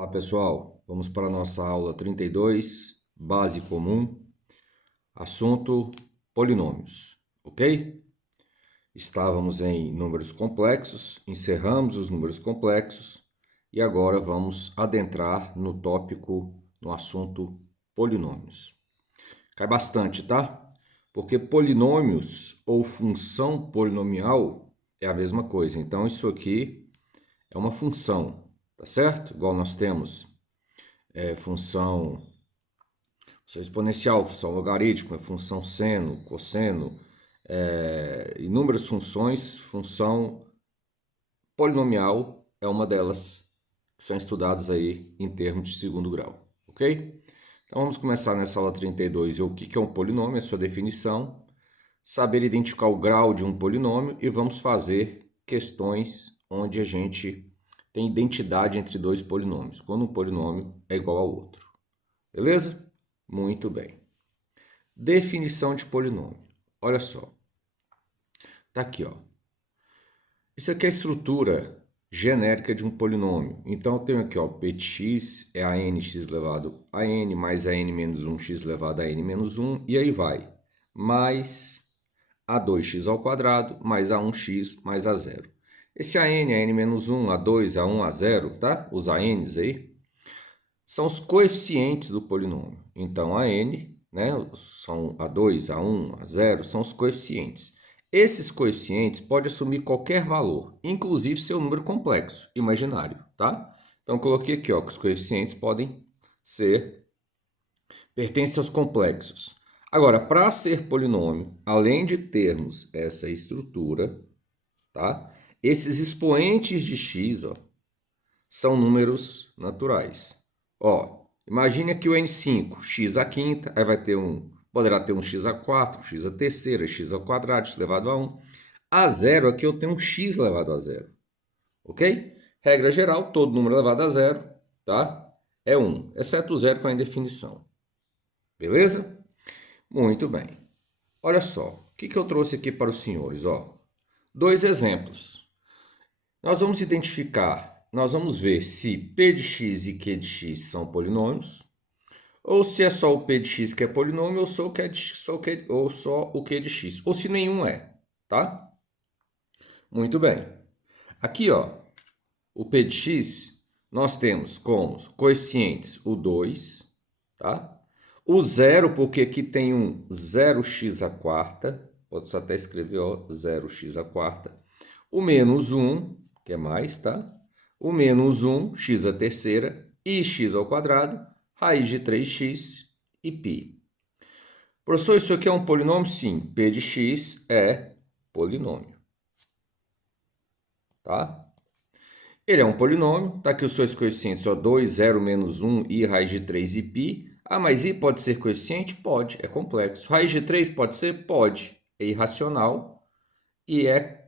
Olá pessoal, vamos para a nossa aula 32, base comum, assunto polinômios, ok? Estávamos em números complexos, encerramos os números complexos e agora vamos adentrar no tópico, no assunto polinômios. Cai bastante, tá? Porque polinômios ou função polinomial é a mesma coisa, então isso aqui é uma função, tá certo? Igual nós temos função exponencial, função logarítmica, função seno, cosseno, inúmeras funções, função polinomial é uma delas que são estudadas aí em termos de segundo grau, ok? Então vamos começar nessa aula 32, o que é um polinômio, a sua definição, saber identificar o grau de um polinômio e vamos fazer questões onde a gente tem identidade entre dois polinômios, quando um polinômio é igual ao outro. Beleza? Muito bem. Definição de polinômio. Olha só. Tá aqui, ó. Isso aqui é a estrutura genérica de um polinômio. Então, eu tenho aqui, ó, p de x é a nx elevado a n, mais a n menos 1, x elevado a n menos 1, e aí vai. Mais a2x ao quadrado, mais a1x, mais a0. Esse a n menos 1, a2, a1, a0, tá? Os an's aí, são os coeficientes do polinômio. Então, a n, né, são A2, A1, A0, são os coeficientes. Esses coeficientes podem assumir qualquer valor, inclusive seu número complexo, imaginário, tá? Então, coloquei aqui, ó, que os coeficientes podem pertencem aos complexos. Agora, para ser polinômio, além de termos essa estrutura, tá? Esses expoentes de x, ó, são números naturais. Ó, imagine aqui o n5, x à quinta, aí vai ter poderá ter um x à 4, x à terceira, x ao quadrado, x elevado a 1. A 0 aqui eu tenho um x elevado a 0, ok? Regra geral, todo número elevado a 0, tá? É 1, exceto o 0 com a indefinição. Beleza? Muito bem. Olha só, o que eu trouxe aqui para os senhores, ó? Dois exemplos. Nós vamos ver se p de x e q de x são polinômios, ou se é só o p de x que é polinômio, ou só o q de x, ou só o q de x, ou se nenhum é, tá? Muito bem. Aqui, ó, o p de x, nós temos como coeficientes o 2, tá? O 0, porque aqui tem um 0x à quarta, pode só até escrever, ó, 0x à quarta. O menos 1, que é mais, tá? O menos 1, x à terceira, e x ao quadrado, raiz de 3x e π. Professor, isso aqui é um polinômio? Sim, p de x é polinômio, tá? Ele é um polinômio, tá aqui os seus coeficientes, ó, 2, 0, menos 1, i, raiz de 3 e π. Ah, mas i pode ser coeficiente? Pode, é complexo. Raiz de 3 pode ser? Pode. É irracional e é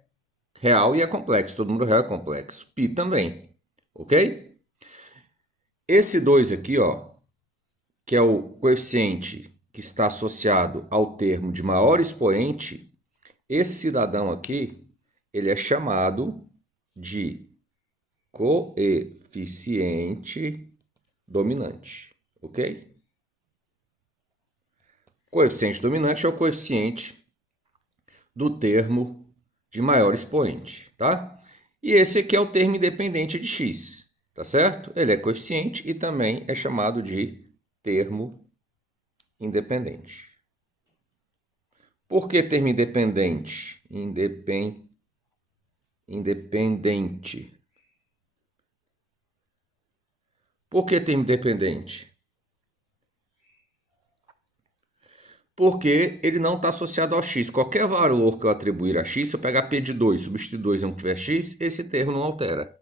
real e é complexo. Todo número real é complexo. Π também, ok? Esse 2 aqui, ó, que é o coeficiente que está associado ao termo de maior expoente, esse cidadão aqui, ele é chamado de coeficiente dominante, ok? Coeficiente dominante é o coeficiente do termo de maior expoente, tá? E esse aqui é o termo independente de x, tá certo? Ele é coeficiente e também é chamado de termo independente. Por que termo independente? Independente. Por que termo independente? Porque ele não está associado ao x. Qualquer valor que eu atribuir a x, se eu pegar p de 2, substituir 2 e não tiver x, esse termo não altera.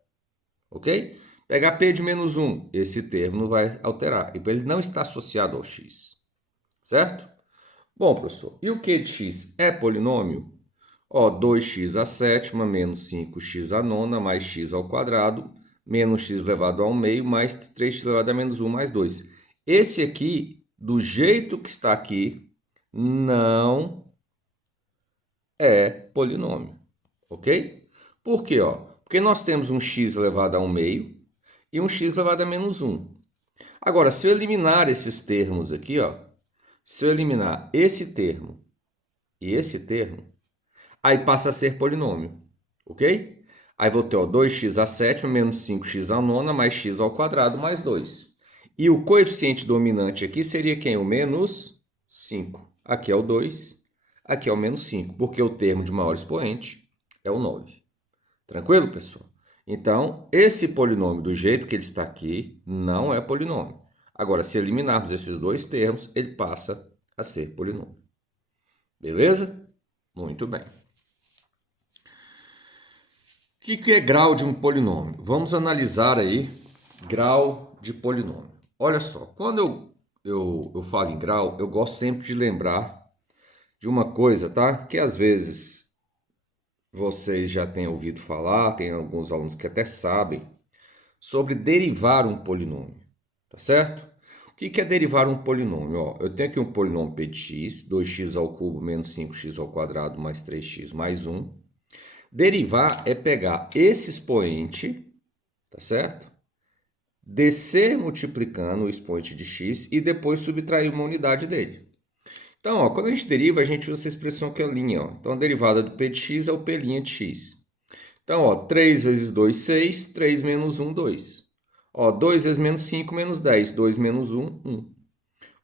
Ok? Pegar p de menos 1, esse termo não vai alterar. E ele não está associado ao x. Certo? Bom, professor, e o q de x é polinômio? Ó, 2x à sétima menos 5x à nona mais x ao quadrado menos x elevado ao meio mais 3x elevado a menos 1 mais 2. Esse aqui, do jeito que está aqui, não é polinômio, ok? Por quê? Ó? Porque nós temos um x elevado a 1 meio e um x elevado a menos 1. Agora, se eu eliminar esses termos aqui, ó, se eu eliminar esse termo e esse termo, aí passa a ser polinômio, ok? Aí vou ter ó, 2x à sétima menos 5x à nona mais x ao quadrado mais 2. E o coeficiente dominante aqui seria quem? O menos 5. Aqui é o 2, aqui é o menos 5, porque o termo de maior expoente é o 9. Tranquilo, pessoal? Então, esse polinômio, do jeito que ele está aqui, não é polinômio. Agora, se eliminarmos esses dois termos, ele passa a ser polinômio. Beleza? Muito bem. O que é grau de um polinômio? Vamos analisar aí grau de polinômio. Olha só, quando eu falo em grau, eu gosto sempre de lembrar de uma coisa, tá? Que às vezes vocês já têm ouvido falar, tem alguns alunos que até sabem, sobre derivar um polinômio, tá certo? O que é derivar um polinômio? Ó, eu tenho aqui um polinômio p de x, 2x ao cubo menos 5x ao quadrado mais 3x mais 1. Derivar é pegar esse expoente, tá certo? Descer multiplicando o expoente de x e depois subtrair uma unidade dele. Então, ó, quando a gente deriva, a gente usa essa expressão que é a linha. Ó. Então, a derivada do p de x é o p' de x. Então, ó, 3 vezes 2, 6. 3 menos 1, 2. Ó, 2 vezes menos 5, menos 10. 2 menos 1, 1.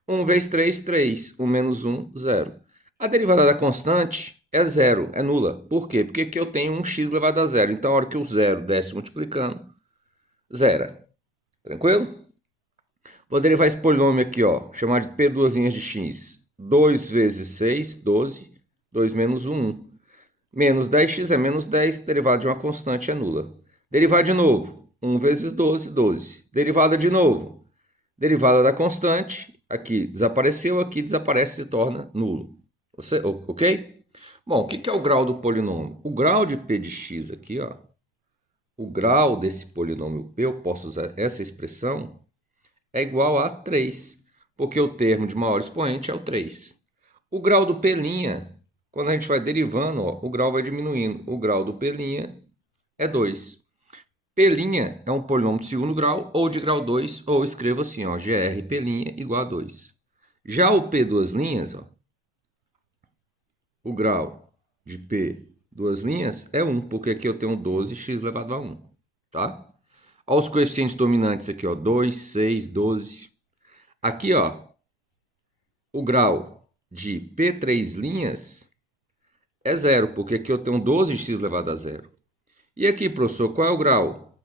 1 vezes 3, 3. 1 menos 1, 0. A derivada da constante é zero, é nula. Por quê? Porque aqui eu tenho um x elevado a zero. Então, a hora que o zero desce multiplicando, zero. Tranquilo? Vou derivar esse polinômio aqui, ó, chamado de p duas linhas de x. 2 vezes 6, 12. 2 menos 1, 1. Menos 10x é menos 10, derivada de uma constante é nula. Derivada de novo, 1 vezes 12, 12. Derivada de novo, derivada da constante, aqui desapareceu, aqui desaparece e se torna nulo. Ok? Bom, o que é o grau do polinômio? O grau de p de x aqui, ó, o grau desse polinômio p, eu posso usar essa expressão, é igual a 3, porque o termo de maior expoente é o 3. O grau do p', quando a gente vai derivando, ó, o grau vai diminuindo. O grau do p' é 2. P' é um polinômio de segundo grau ou de grau 2, ou escreva assim, ó, gr p' igual a 2. Já o p duas linhas, ó, o grau de p duas linhas é 1, porque aqui eu tenho 12x elevado a 1, tá? Olha os coeficientes dominantes aqui, ó, 2, 6, 12. Aqui, ó, o grau de p3' é zero, porque aqui eu tenho 12x elevado a zero. E aqui, professor, qual é o grau?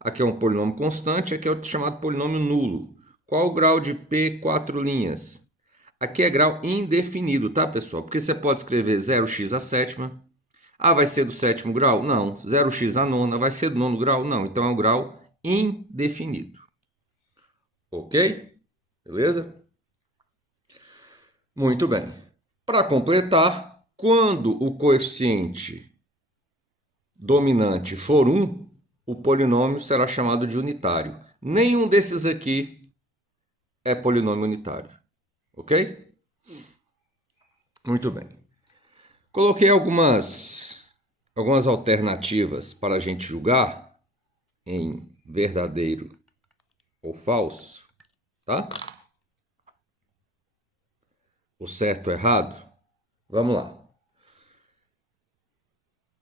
Aqui é um polinômio constante, aqui é o chamado polinômio nulo. Qual o grau de p4'? Aqui é grau indefinido, tá, pessoal? Porque você pode escrever 0x à sétima. Ah, vai ser do sétimo grau? Não. 0x à nona. Vai ser do nono grau? Não. Então é um grau indefinido. Ok? Beleza? Muito bem. Para completar, quando o coeficiente dominante for 1, o polinômio será chamado de unitário. Nenhum desses aqui é polinômio unitário. Ok? Muito bem. Coloquei algumas alternativas para a gente julgar em verdadeiro ou falso, tá? O certo ou errado? Vamos lá.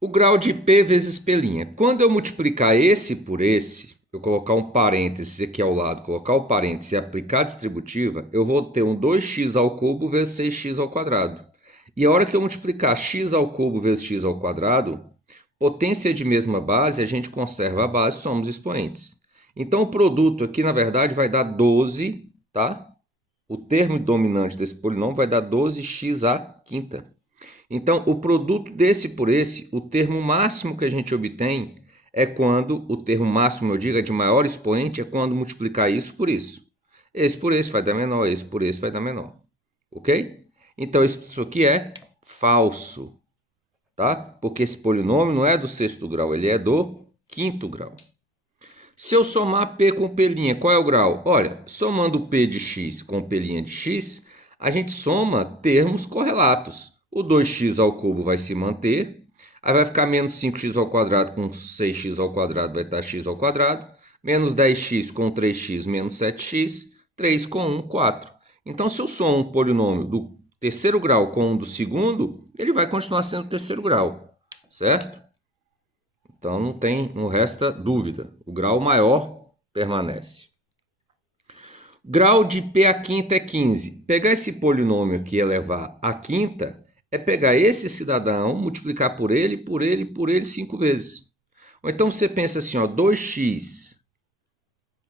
O grau de P vezes P'. Quando eu multiplicar esse por esse, eu colocar um parênteses aqui ao lado, colocar o parênteses e aplicar a distributiva, eu vou ter um 2x ao cubo vezes 6x ao quadrado. E a hora que eu multiplicar x ao cubo vezes x ao quadrado, potência de mesma base, a gente conserva a base, somos expoentes. Então, o produto aqui, na verdade, vai dar 12, tá? O termo dominante desse polinômio vai dar 12x à quinta. Então, o produto desse por esse, o termo máximo que a gente obtém é quando, o termo máximo, eu digo, é de maior expoente, é quando multiplicar isso por isso. Esse por esse vai dar menor, esse por esse vai dar menor. Ok? Então, isso aqui é falso, tá? Porque esse polinômio não é do sexto grau, ele é do quinto grau. Se eu somar P com P', qual é o grau? Olha, somando P de x com P' de x, a gente soma termos correlatos. O 2x ao cubo vai se manter, aí vai ficar menos 5x ao quadrado com 6x ao quadrado vai estar x ao quadrado, Menos 10x com 3x menos 7x, 3 com 1, 4. Então, se eu somo um polinômio do terceiro grau com um do segundo, ele vai continuar sendo terceiro grau, certo? Então, não resta dúvida. O grau maior permanece. Grau de P à quinta é 15. Pegar esse polinômio aqui e elevar à quinta é pegar esse cidadão, multiplicar por ele, por ele, por ele 5 vezes. Ou então você pensa assim, ó, 2x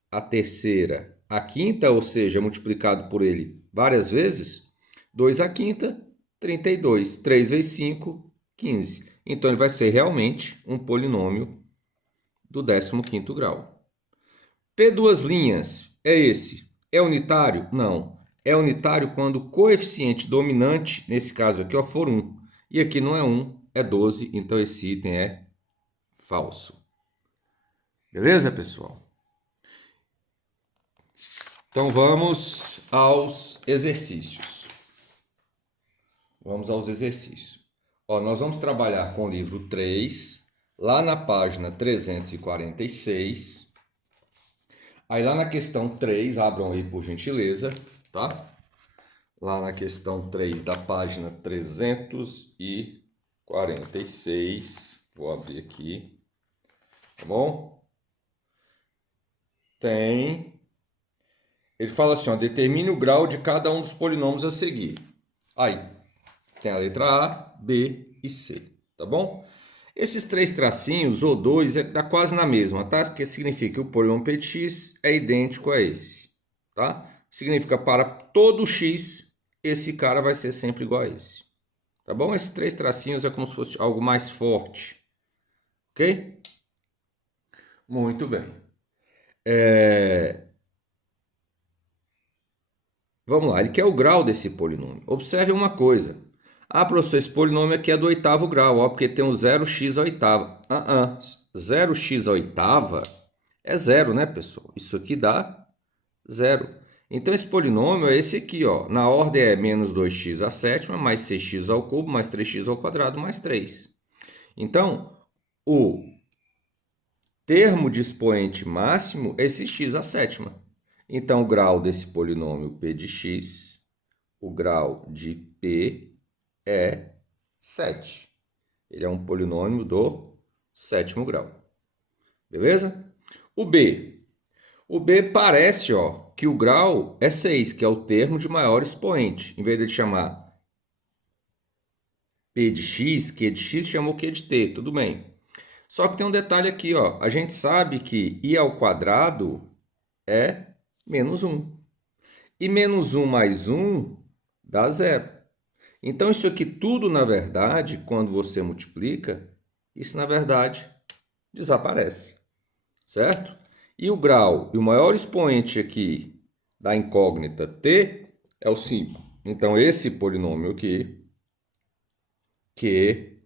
a terceira à quinta, ou seja, multiplicado por ele várias vezes, 2 à quinta, 32. 3 vezes 5, 15. Então, ele vai ser realmente um polinômio do 15º grau. P duas linhas é esse. É unitário? Não. É unitário quando o coeficiente dominante, nesse caso aqui, ó, for 1. E aqui não é 1, é 12. Então, esse item é falso. Beleza, pessoal? Então, vamos aos exercícios. Vamos aos exercícios. Ó, nós vamos trabalhar com o livro 3, lá na página 346. Aí lá na questão 3, abram aí por gentileza, tá? Lá na questão 3 da página 346. Vou abrir aqui, tá bom? Ele fala assim, ó, determine o grau de cada um dos polinômios a seguir. Aí, tem a letra A, B e C, tá bom? Esses três tracinhos, ou dois, dá quase na mesma, tá? Que significa que o polinômio P de x é idêntico a esse, tá? Significa para todo x, esse cara vai ser sempre igual a esse, tá bom? Esses três tracinhos é como se fosse algo mais forte, ok? Muito bem. Vamos lá, ele quer o grau desse polinômio. Observe uma coisa. Ah, professor, esse polinômio aqui é do oitavo grau, ó, porque tem o 0x à oitava. 0x à oitava é zero, né, pessoal? Isso aqui dá zero. Então, esse polinômio é esse aqui, ó. Na ordem é menos 2x à sétima, mais 6x ao cubo, mais 3x ao quadrado, mais 3. Então, o termo de expoente máximo é esse x à sétima. Então, o grau desse polinômio P de x, o grau de P é 7. Ele é um polinômio do sétimo grau. Beleza? O B. O B parece, ó, que o grau é 6, que é o termo de maior expoente. Em vez de chamar P de x, Q de x, chamou Q de t, tudo bem. Só que tem um detalhe aqui, ó. A gente sabe que i ao quadrado é menos 1. E menos 1 mais 1 dá zero. Então, isso aqui tudo, na verdade, quando você multiplica, isso, na verdade, desaparece, certo? E o grau, e o maior expoente aqui da incógnita t é o 5. Então, esse polinômio aqui, que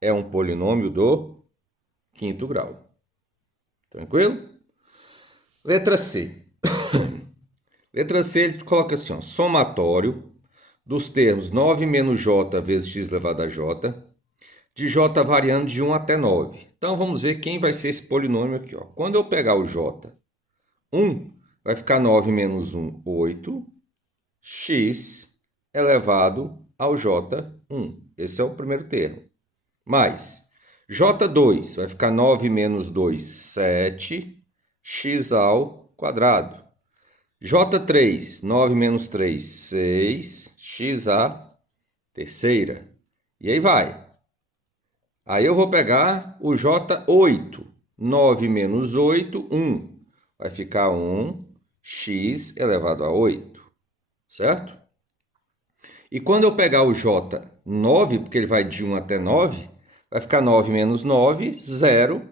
é um polinômio do quinto grau. Tranquilo? Letra C. Letra C, ele coloca assim, ó, somatório dos termos 9 menos j vezes x elevado a j, de j variando de 1 até 9. Então, vamos ver quem vai ser esse polinômio aqui, ó. Quando eu pegar o j, 1, vai ficar 9 menos 1, 8, x elevado ao j1. Esse é o primeiro termo. Mais j2, vai ficar 9 menos 2, 7, x ao quadrado. J3, 9 menos 3, 6, x à terceira. E aí vai. Aí eu vou pegar o J8. 9 menos 8, 1. Vai ficar 1, x elevado a 8. Certo? E quando eu pegar o J9, porque ele vai de 1 até 9, vai ficar 9 menos 9, 0,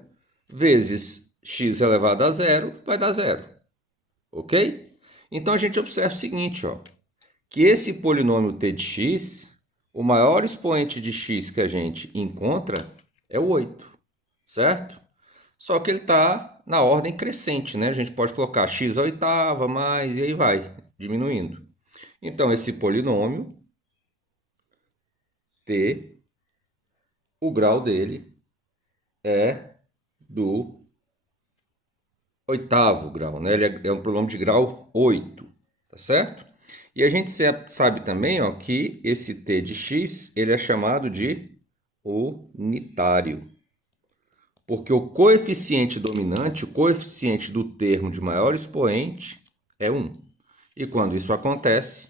vezes x elevado a 0, vai dar 0. Ok? Então, a gente observa o seguinte, ó, que esse polinômio t de x, o maior expoente de x que a gente encontra é o 8, certo? Só que ele está na ordem crescente, né? A gente pode colocar x à oitava, mais, e aí vai, diminuindo. Então, esse polinômio, t, o grau dele é do oitavo grau, né? Ele é um polinômio de grau 8, tá certo? E a gente sabe também, ó, que esse t de x, ele é chamado de unitário. Porque o coeficiente dominante, o coeficiente do termo de maior expoente é 1. E quando isso acontece,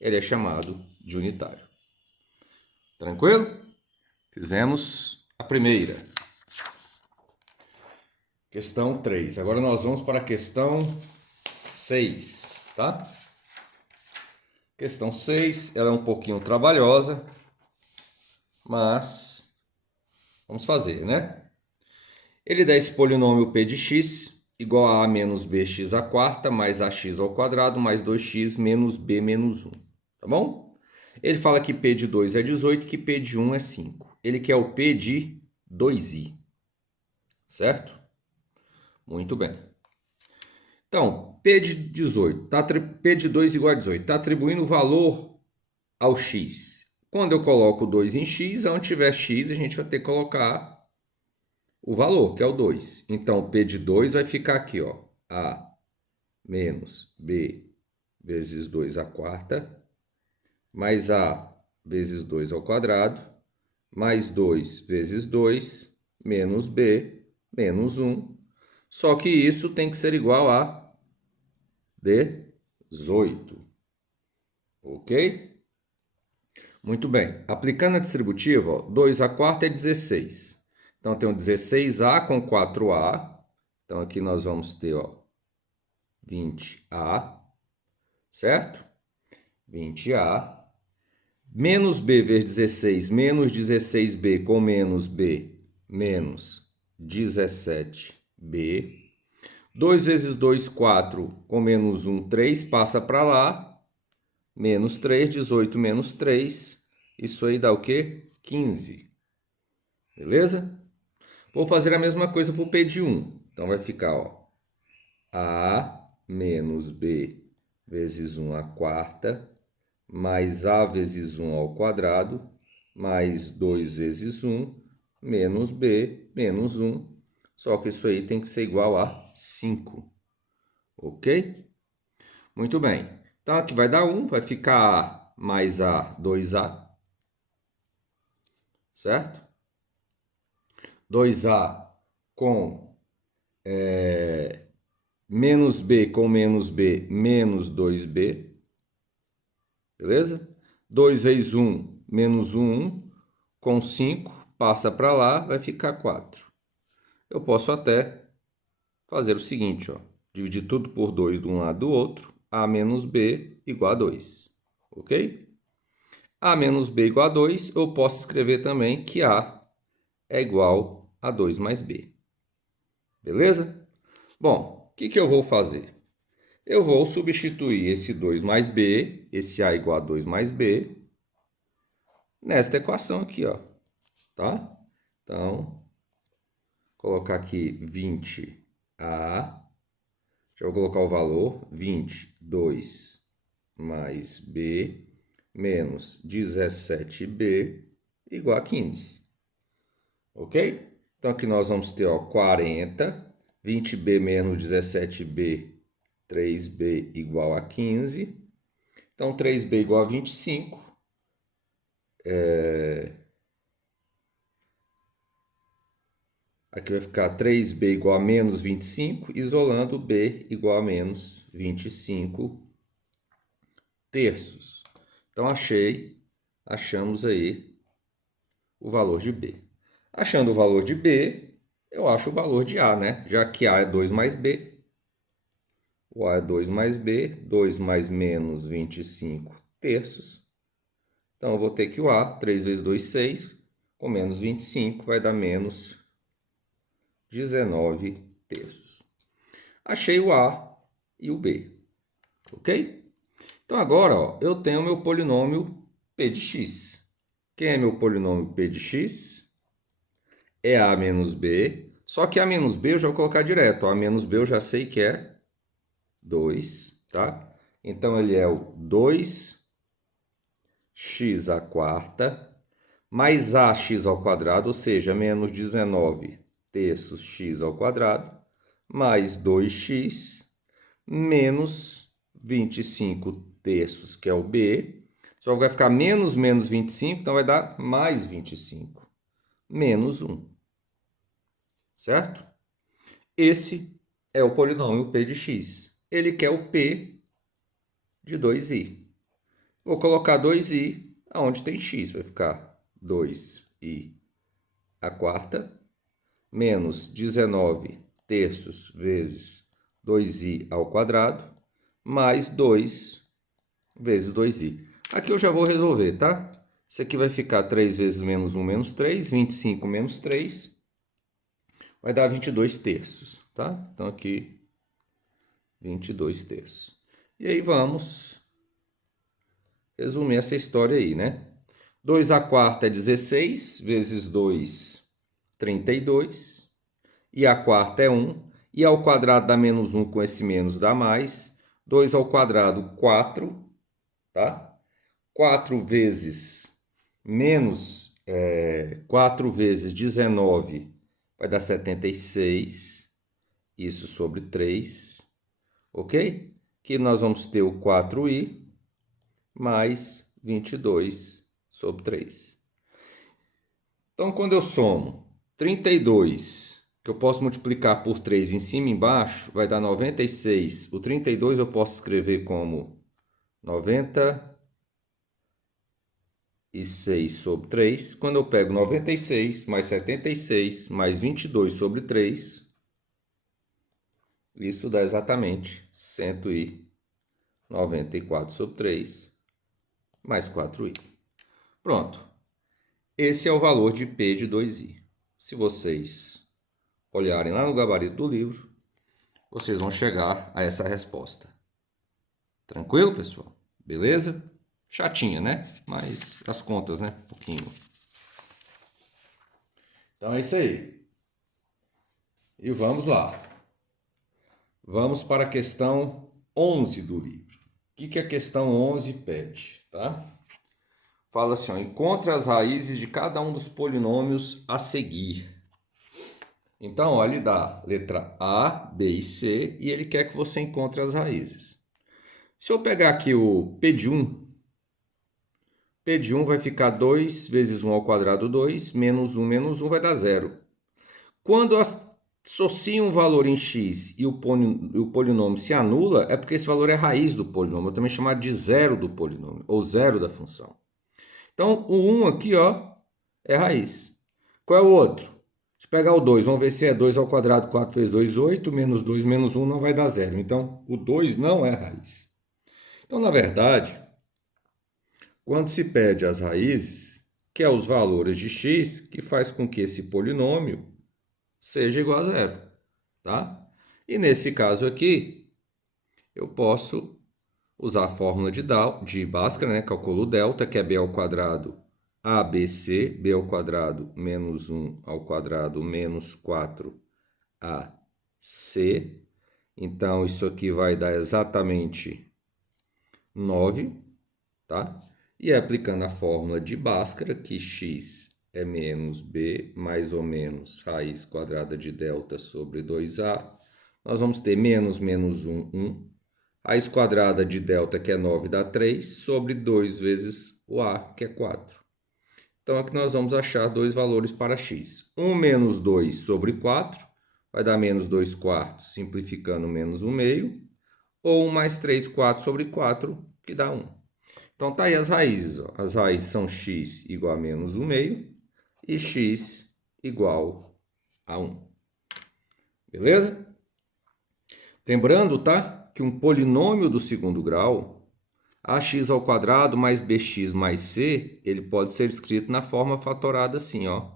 ele é chamado de unitário. Tranquilo? Fizemos a primeira. Questão 3. Agora nós vamos para a questão 6, tá? Questão 6, ela é um pouquinho trabalhosa, mas vamos fazer, né? Ele dá esse polinômio p de x igual a menos bx à quarta mais ax ao quadrado mais 2x menos b menos 1, tá bom? Ele fala que p de 2 é 18 e que p de 1 é 5. Ele quer o p de 2i, certo? Muito bem. Então, p de 18, p de 2 igual a 18, está atribuindo valor ao x. Quando eu coloco 2 em x, onde tiver x, a gente vai ter que colocar o valor, que é o 2. Então, o p de 2 vai ficar aqui, ó, a menos b vezes 2 à quarta, mais a vezes 2 ao quadrado, mais 2 vezes 2, menos b, menos 1. Só que isso tem que ser igual a 18. Ok? Muito bem. Aplicando a distributiva, ó, 2 à quarta é 16. Então, tem o 16a com 4a. Então, aqui nós vamos ter, ó, 20a, certo? 20a. Menos b vezes 16, menos 16b com menos b, menos 17b. 2 vezes 2, 4, com menos 1, 3, passa para lá. Menos 3, 18 menos 3. Isso aí dá o quê? 15. Beleza? Vou fazer a mesma coisa para o p de 1. Então, vai ficar, ó, a menos b vezes 1 à quarta, mais a vezes 1 ao quadrado, mais 2 vezes 1, menos b, menos 1. Só que isso aí tem que ser igual a 5. Ok? Muito bem. Então, aqui vai dar 1, vai ficar a mais a, 2a. Certo? 2a com menos b com menos b, menos 2b. Beleza? 2 vezes 1, menos 1, com 5, passa para lá, vai ficar 4. Eu posso até fazer o seguinte, ó, dividir tudo por 2 de um lado do outro, a menos b igual a 2, ok? A menos b igual a 2, eu posso escrever também que a é igual a 2 mais b. Beleza? Bom, o que eu vou fazer? Eu vou substituir esse 2 mais b, esse a igual a 2 mais b, nesta equação aqui, ó, tá? Então, colocar aqui 20a, já vou colocar o valor, 22 mais b, menos 17b, igual a 15. Ok? Então, aqui nós vamos ter, ó, 40, 20b menos 17b, 3b igual a 15. Então, 3b igual a 25. Aqui vai ficar 3b igual a menos 25, isolando b igual a menos 25 terços. Então, achamos aí o valor de b. Achando o valor de b, eu acho o valor de a, né? Já que a é 2 mais b, o a é 2 mais b, 2 mais menos 25 terços. Então, eu vou ter que o a, 3 vezes 2, 6, com menos 25, vai dar menos 19 terços. Achei o a e o b, ok? Então, agora, ó, eu tenho meu polinômio p de x. Quem é meu polinômio p de x? É a menos b. Só que a menos b eu já vou colocar direto. A menos b eu já sei que é 2, tá? Então, ele é o 2x à quarta mais ax ao quadrado, ou seja, menos 19 terços x ao quadrado, mais 2x menos 25 terços, que é o B. Só vai ficar menos 25, então vai dar mais 25. Menos 1. Certo? Esse é o polinômio P de x. Ele quer o P de 2i. Vou colocar 2i aonde tem x. Vai ficar 2i à quarta menos 19 terços vezes 2i ao quadrado mais 2 vezes 2i. Aqui eu já vou resolver, tá? Isso aqui vai ficar 3 vezes menos 1 menos 3, 25 menos 3, vai dar 22 terços, tá? Então aqui 22 terços. E aí vamos resumir essa história aí, né? 2 à quarta é 16, vezes 2, 32. E a quarta é 1. E ao quadrado dá menos 1, com esse menos dá mais. 2 ao quadrado, 4. Tá? 4 vezes menos 4 vezes 19 vai dar 76. Isso sobre 3. Ok? Que nós vamos ter o 4i mais 22 sobre 3. Então, quando eu somo 32, que eu posso multiplicar por 3 em cima e embaixo, vai dar 96. O 32 eu posso escrever como 96 sobre 3. Quando eu pego 96 mais 76 mais 22 sobre 3, isso dá exatamente 194 sobre 3 mais 4i. Pronto. Esse é o valor de P de 2i. Se vocês olharem lá no gabarito do livro, vocês vão chegar a essa resposta. Tranquilo, pessoal? Beleza? Chatinha, né? Mas as contas, né? Um pouquinho. Então é isso aí. E vamos lá. Vamos para a questão 11 do livro. O que a questão 11 pede, tá? Fala assim, ó, encontre as raízes de cada um dos polinômios a seguir. Então, ó, ele dá letra A, B e C e ele quer que você encontre as raízes. Se eu pegar aqui o P de 1, P de 1 vai ficar 2 vezes 1 ao quadrado, 2, menos 1 vai dar 0. Quando associo um valor em x e o polinômio se anula, é porque esse valor é raiz do polinômio, também chamado de zero do polinômio, ou zero da função. Então, o 1 aqui, ó, é raiz. Qual é o outro? Se pegar o 2, vamos ver se é 2 ao quadrado, 4 vezes 2, 8, menos 2 menos 1 não vai dar 0. Então, o 2 não é raiz. Então, na verdade, quando se pede as raízes, que é os valores de x, que faz com que esse polinômio seja igual a 0. Tá? E nesse caso aqui, eu posso usar a fórmula de Bhaskara, né? Calculo o delta, que é b ao quadrado ABC, b ao quadrado menos 1 ao quadrado menos 4AC. Então, isso aqui vai dar exatamente 9, tá? E aplicando a fórmula de Bhaskara, que x é menos b mais ou menos raiz quadrada de delta sobre 2a, nós vamos ter menos 1. Raiz quadrada de delta, que é 9, dá 3, sobre 2 vezes o a, que é 4. Então, aqui nós vamos achar dois valores para x. 1 menos 2 sobre 4 vai dar menos 2 quartos, simplificando menos 1 meio. Ou 1 mais 3 quartos sobre 4, que dá 1. Então, tá aí as raízes. Ó. As raízes são x igual a menos 1 meio e x igual a 1. Beleza? Lembrando, tá? Que um polinômio do segundo grau, ax ao quadrado mais bx mais c, ele pode ser escrito na forma fatorada assim, ó.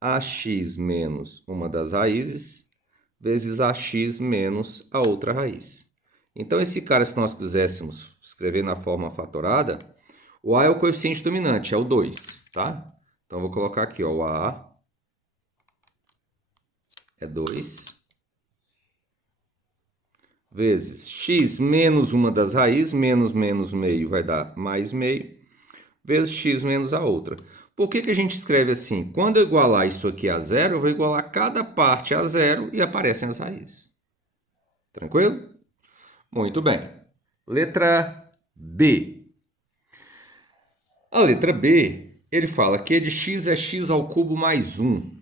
Ax menos uma das raízes vezes ax menos a outra raiz. Então, esse cara, se nós quiséssemos escrever na forma fatorada, o a é o coeficiente dominante, é o 2, tá? Então, eu vou colocar aqui, ó, o a é 2, vezes x menos uma das raízes, menos meio vai dar mais meio, vezes x menos a outra. Por que a gente escreve assim? Quando eu igualar isso aqui a zero, eu vou igualar cada parte a zero e aparecem as raízes. Tranquilo? Muito bem. Letra B. A letra B, ele fala que e de x é x ao cubo mais 1.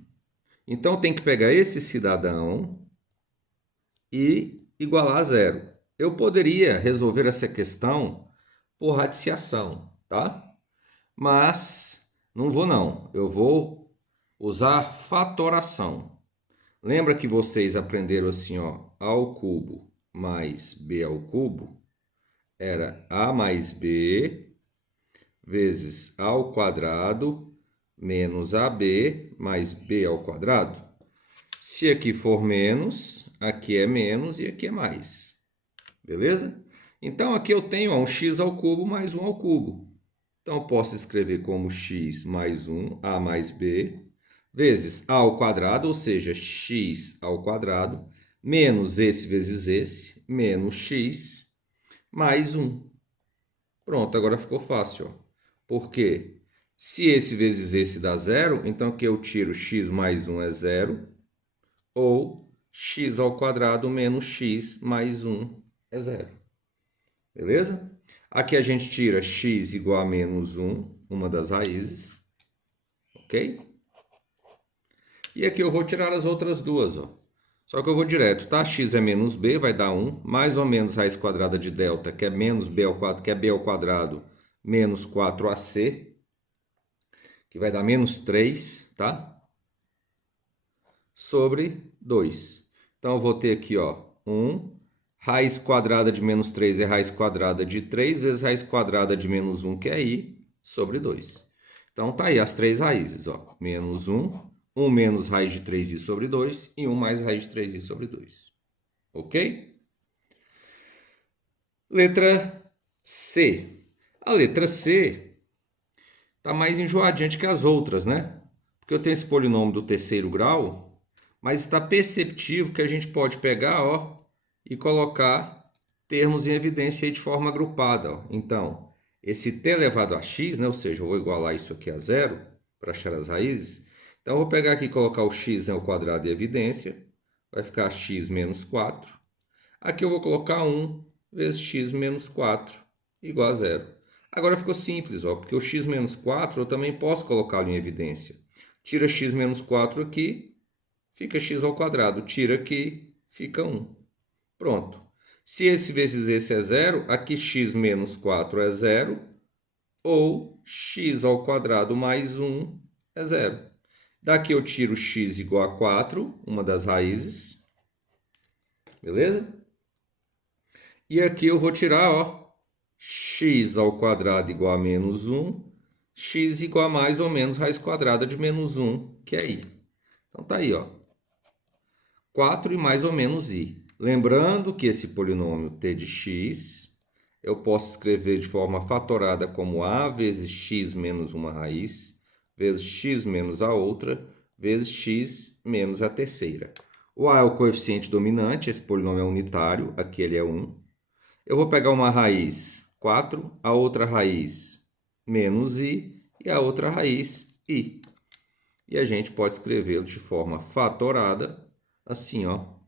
Então, tem que pegar esse cidadão e igualar a zero. Eu poderia resolver essa questão por radiciação, tá? Mas não vou não. Eu vou usar fatoração. Lembra que vocês aprenderam assim, ó, a ao cubo mais b ao cubo era a mais b vezes a ao quadrado menos ab mais b ao quadrado. Se aqui for menos, aqui é menos e aqui é mais. Beleza? Então, aqui eu tenho ó, um x ao cubo mais 1 ao cubo. Então, eu posso escrever como x mais 1, a mais b, vezes a ao quadrado, ou seja, x ao quadrado, menos esse vezes esse, menos x, mais 1. Pronto, agora ficou fácil. Ó. Porque se esse vezes esse dá zero, então aqui eu tiro x mais 1 é zero, ou x ao quadrado menos x mais 1 é zero. Beleza? Aqui a gente tira x igual a menos 1, uma das raízes. Ok? E aqui eu vou tirar as outras duas, ó. Só que eu vou direto, tá? X é menos b, vai dar 1, mais ou menos raiz quadrada de delta, que é menos b ao quadrado, que é b ao quadrado, menos 4ac, que vai dar menos 3, tá? Sobre 2. Então, eu vou ter aqui, ó, 1, raiz quadrada de menos 3 é raiz quadrada de 3 vezes raiz quadrada de menos 1, que é i, sobre 2. Então, tá aí as três raízes, ó, menos 1, 1 menos raiz de 3i sobre 2 e 1 mais raiz de 3i sobre 2. Ok? Letra C. A letra C está mais enjoadinha que as outras, né? Porque eu tenho esse polinômio do terceiro grau, mas está perceptível que a gente pode pegar, ó, e colocar termos em evidência aí de forma agrupada. Ó. Então, esse t elevado a x, né? Ou seja, eu vou igualar isso aqui a zero para achar as raízes. Então, eu vou pegar aqui e colocar o x ao quadrado em evidência. Vai ficar x menos 4. Aqui eu vou colocar 1 vezes x menos 4 igual a zero. Agora ficou simples, ó, porque o x menos 4 eu também posso colocá-lo em evidência. Tira x menos 4 aqui, fica x ao quadrado. Tira aqui, fica 1. Pronto. Se esse vezes esse é zero, aqui x menos 4 é zero, ou x ao quadrado mais 1 é zero. Daqui eu tiro x igual a 4, uma das raízes. Beleza? E aqui eu vou tirar, ó, x ao quadrado igual a menos 1, x igual a mais ou menos raiz quadrada de menos 1, que é i. Então tá aí, ó, 4 e mais ou menos i. Lembrando que esse polinômio t de x, eu posso escrever de forma fatorada como a vezes x menos uma raiz, vezes x menos a outra, vezes x menos a terceira. O a é o coeficiente dominante, esse polinômio é unitário, aqui ele é 1. Eu vou pegar uma raiz 4, a outra raiz menos i e a outra raiz i. E a gente pode escrevê-lo de forma fatorada, assim, ó.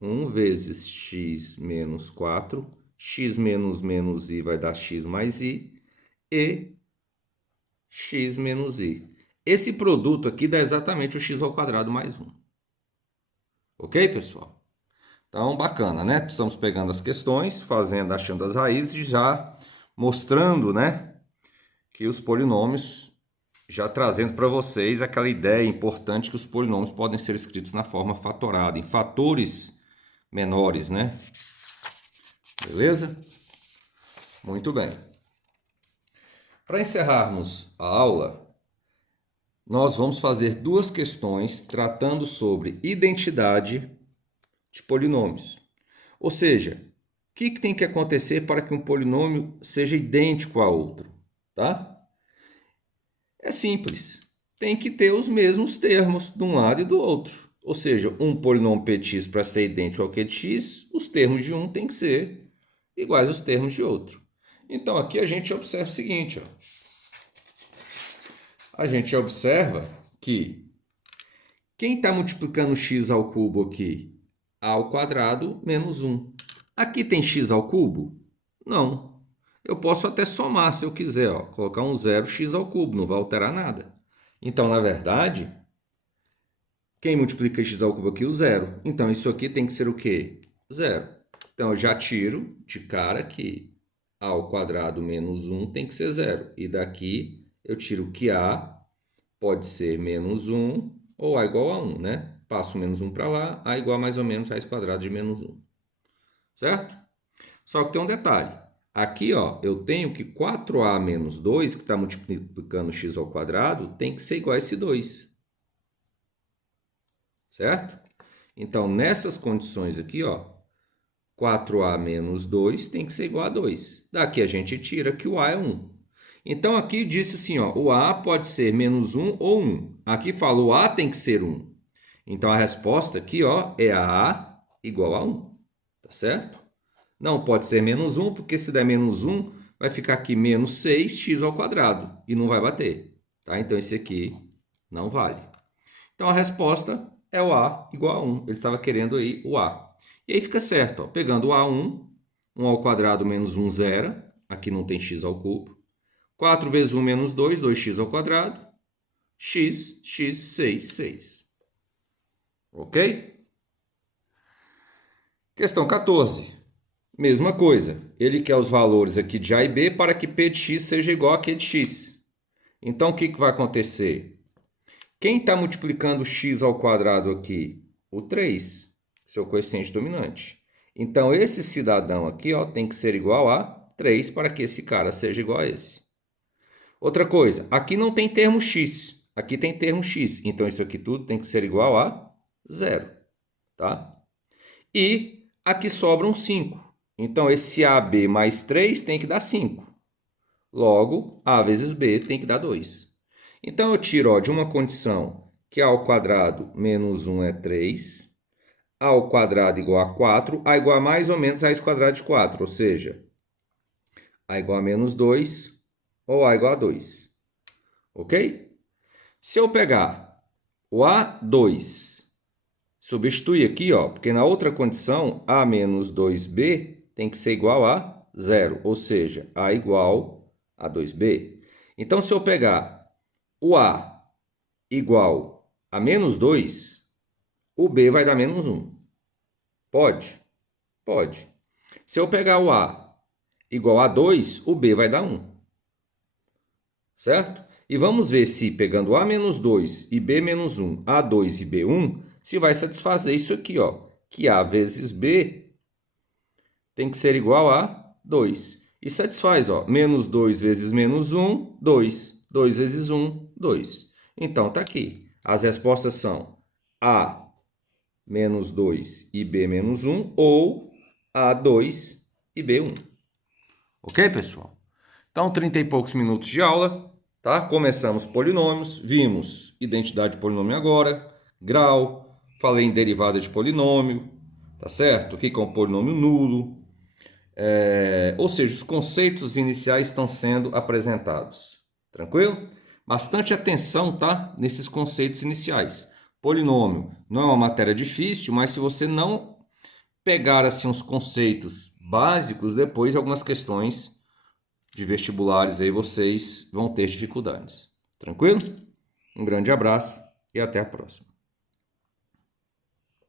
1 vezes x menos 4, x menos menos i vai dar x mais i, e x menos i. Esse produto aqui dá exatamente o x ao quadrado mais 1. Ok, pessoal? Então, bacana, né? Estamos pegando as questões, fazendo, achando as raízes e já mostrando, né, que os polinômios, já trazendo para vocês aquela ideia importante que os polinômios podem ser escritos na forma fatorada, em fatores menores, né? Beleza? Muito bem. Para encerrarmos a aula, nós vamos fazer duas questões tratando sobre identidade de polinômios. Ou seja, o que tem que acontecer para que um polinômio seja idêntico a outro? Tá? É simples. Tem que ter os mesmos termos de um lado e do outro. Ou seja, um polinômio px para ser idêntico ao q de x, os termos de um têm que ser iguais aos termos de outro. Então, aqui a gente observa o seguinte. Ó. A gente observa que quem está multiplicando x ao cubo aqui? a ao quadrado menos 1. Aqui tem x ao cubo? Não. Eu posso até somar se eu quiser, ó, colocar um 0 x ao cubo, não vai alterar nada. Então, na verdade, quem multiplica x ao cubo aqui? O 0. Então, isso aqui tem que ser o quê? 0. Então, eu já tiro de cara que a ao quadrado menos 1 tem que ser 0. E daqui eu tiro que a pode ser menos 1 ou a igual a 1, né? Passo o menos 1 para lá, a igual a mais ou menos raiz quadrada de menos 1. Certo? Só que tem um detalhe. Aqui, ó, eu tenho que 4a menos 2, que está multiplicando x ao quadrado, tem que ser igual a esse 2. Certo? Então, nessas condições aqui, ó, 4a menos 2 tem que ser igual a 2. Daqui a gente tira que o a é 1. Então, aqui disse assim, ó, o a pode ser menos 1 ou 1. Aqui fala o a tem que ser 1. Então, a resposta aqui, ó, é a igual a 1. Tá certo? Não pode ser menos 1, porque se der menos 1, vai ficar aqui menos 6x ao quadrado. E não vai bater. Tá? Então, esse aqui não vale. Então, a resposta é o a igual a 1. Ele estava querendo aí o a. E aí fica certo. Ó, pegando o a1, 1 ao quadrado menos 1, 0. Aqui não tem x ao cubo. 4 vezes 1 menos 2, 2x ao quadrado. X, 6, 6. Ok? Questão 14. Mesma coisa. Ele quer os valores aqui de a e b para que p de x seja igual a q de x. Então, o que vai acontecer? Quem está multiplicando x ao quadrado aqui? O 3, seu coeficiente dominante. Então, esse cidadão aqui, ó, tem que ser igual a 3 para que esse cara seja igual a esse. Outra coisa, aqui não tem termo x, aqui tem termo x. Então, isso aqui tudo tem que ser igual a 0. Tá? E aqui sobram 5. Então, esse AB mais 3 tem que dar 5. Logo, A vezes B tem que dar 2. Então, eu tiro ó, de uma condição que A ao quadrado menos 1 é 3, A ao quadrado igual a 4, A igual a mais ou menos raiz quadrada de 4, ou seja, A igual a menos 2 ou A igual a 2. Ok? Se eu pegar o A2, substituir aqui, ó, porque na outra condição, A menos 2B tem que ser igual a 0, ou seja, A igual a 2B. Então, se eu pegar o A igual a menos 2, o B vai dar menos 1. Pode? Pode. Se eu pegar o A igual a 2, o B vai dar 1. Certo? E vamos ver se, pegando A menos 2 e B menos 1, A2 e B1, se vai satisfazer isso aqui, ó, que A vezes B tem que ser igual a 2. E satisfaz, ó, menos 2 vezes menos 1, 2. 2 vezes 1, 2. Então, tá aqui. As respostas são A menos 2 e B menos 1 ou A2 e B1. Ok, pessoal? Então, 30 e poucos minutos de aula, tá? Começamos polinômios, vimos identidade de polinômio agora, grau, falei em derivada de polinômio, tá certo? O que é um polinômio nulo? Ou seja, os conceitos iniciais estão sendo apresentados. Tranquilo? Bastante atenção, tá? Nesses conceitos iniciais. Polinômio não é uma matéria difícil, mas se você não pegar assim uns conceitos básicos, depois algumas questões de vestibulares aí vocês vão ter dificuldades. Tranquilo? Um grande abraço e até a próxima.